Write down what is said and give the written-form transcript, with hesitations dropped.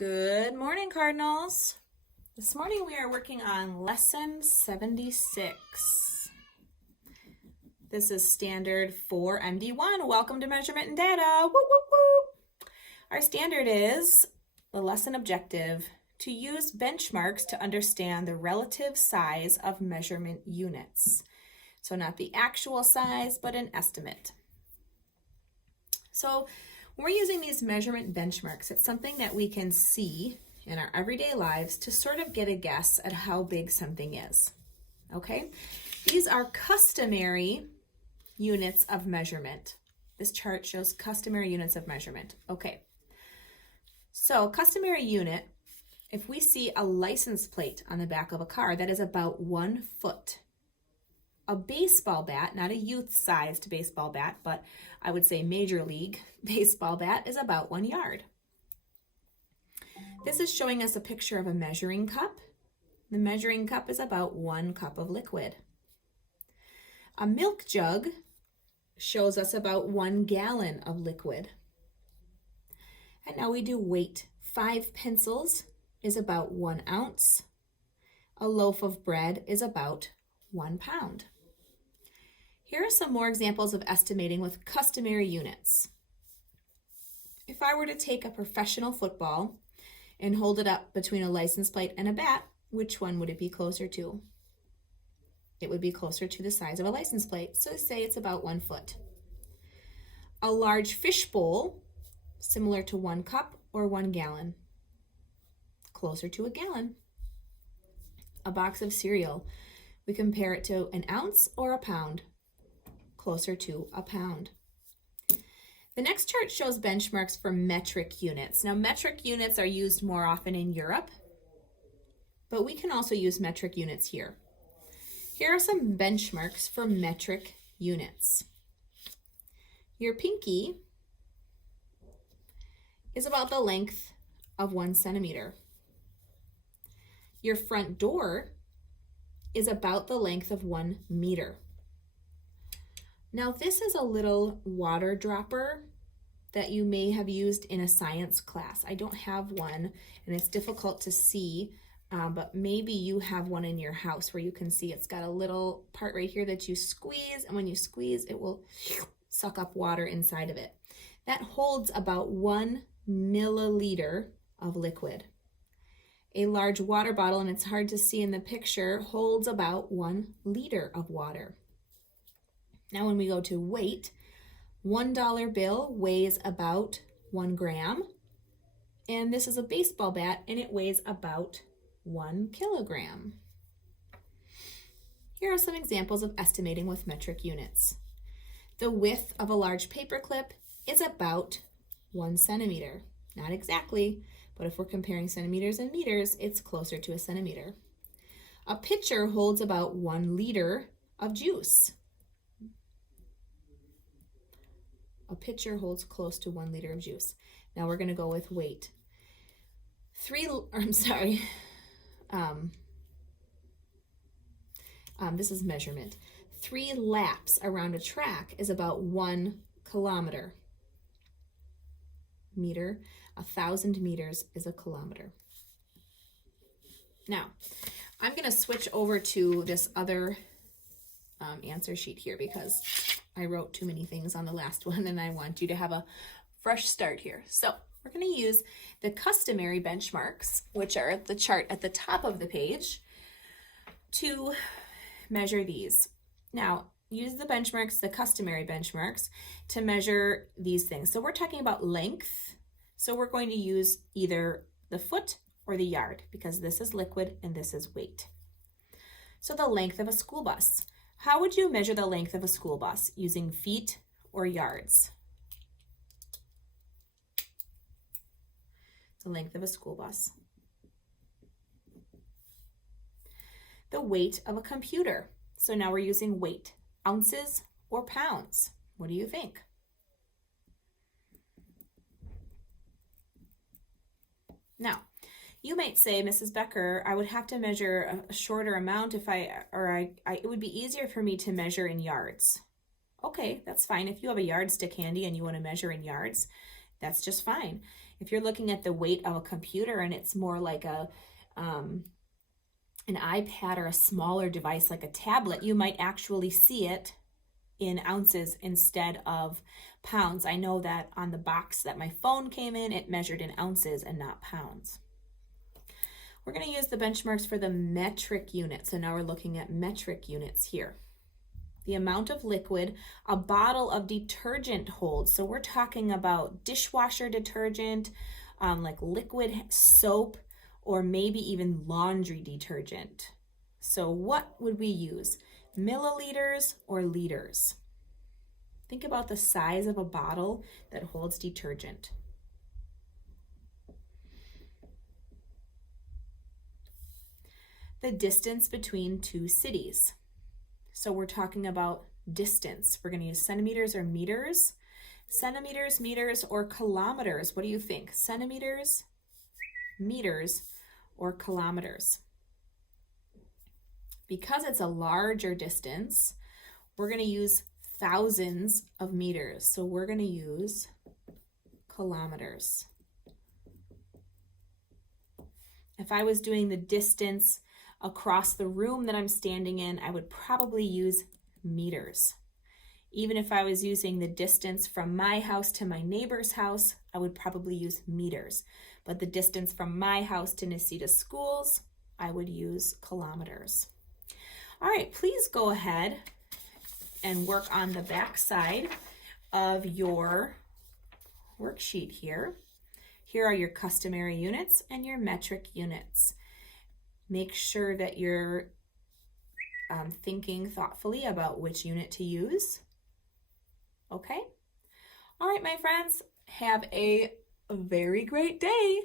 Good morning, Cardinals. This morning we are working on lesson 76. This is standard 4.MD.1. Welcome to Measurement and Data. Woo, woo, woo. Our standard is the lesson objective to use benchmarks to understand the relative size of measurement units. So not the actual size, but an estimate. So when we're using these measurement benchmarks, it's something that we can see in our everyday lives to sort of get a guess at how big something is. Okay? These are customary units of measurement. This chart shows customary units of measurement. Okay. So customary unit, if we see a license plate on the back of a car, that is about 1 foot. A baseball bat, not a youth-sized baseball bat, but I would say major league baseball bat, is about 1 yard. This is showing us a picture of a measuring cup. The measuring cup is about 1 cup of liquid. A milk jug shows us about 1 gallon of liquid. And now we do weight. 5 pencils is about 1 ounce. A loaf of bread is about 1 pound. Here are some more examples of estimating with customary units. If I were to take a professional football and hold it up between a license plate and a bat, which one would it be closer to? It would be closer to the size of a license plate, so say it's about 1 foot. A large fish bowl, similar to 1 cup or 1 gallon, closer to a gallon. A box of cereal, we compare it to an ounce or a pound, closer to a pound. The next chart shows benchmarks for metric units. Now, metric units are used more often in Europe, but we can also use metric units here. Here are some benchmarks for metric units. Your pinky is about the length of 1 centimeter. Your front door is about the length of 1 meter. Now this is a little water dropper that you may have used in a science class. I don't have one and it's difficult to see, but maybe you have one in your house where you can see it's got a little part right here that you squeeze, and when you squeeze it will suck up water inside of it. That holds about 1 milliliter of liquid. A large water bottle, and it's hard to see in the picture, holds about 1 liter of water. Now when we go to weight, $1 bill weighs about 1 gram, and this is a baseball bat and it weighs about 1 kilogram. Here are some examples of estimating with metric units. The width of a large paperclip is about 1 centimeter. Not exactly, but if we're comparing centimeters and meters, it's closer to a centimeter. A pitcher holds about 1 liter of juice. A pitcher holds close to 1 liter of juice. Now we're going to go with weight. This is measurement. 3 laps around a track is about 1 kilometer. Meter, 1,000 meters is a kilometer. Now, I'm going to switch over to this other answer sheet here because I wrote too many things on the last one and I want you to have a fresh start here. So we're going to use the customary benchmarks, which are the chart at the top of the page, to measure these. Now, use the benchmarks, the customary benchmarks, to measure these things. So we're talking about length. So we're going to use either the foot or the yard because this is liquid and this is weight. So the length of a school bus. How would you measure the length of a school bus? Using feet or yards? The length of a school bus. The weight of a computer. So now we're using weight. Ounces or pounds? What do you think? Now, you might say, Mrs. Becker, I would have to measure a shorter amount if it would be easier for me to measure in yards. Okay, that's fine. If you have a yardstick handy and you want to measure in yards, that's just fine. If you're looking at the weight of a computer and it's more like an iPad or a smaller device like a tablet, you might actually see it in ounces instead of pounds. I know that on the box that my phone came in, it measured in ounces and not pounds. We're going to use the benchmarks for the metric unit. So now we're looking at metric units here. The amount of liquid a bottle of detergent holds. So we're talking about dishwasher detergent, like liquid soap, or maybe even laundry detergent. So what would we use? Milliliters or liters? Think about the size of a bottle that holds detergent. The distance between two cities. So we're talking about distance. We're going to use centimeters or meters. Centimeters, meters, or kilometers. What do you think? Centimeters, meters, or kilometers? Because it's a larger distance, we're going to use thousands of meters. So we're going to use kilometers. If I was doing the distance across the room that I'm standing in, I would probably use meters. Even if I was using the distance from my house to my neighbor's house, I would probably use meters. But the distance from my house to Nisita Schools, I would use kilometers. All right, please go ahead and work on the back side of your worksheet here. Here are your customary units and your metric units. Make sure that you're thinking thoughtfully about which unit to use. Okay? All right, my friends, have a very great day.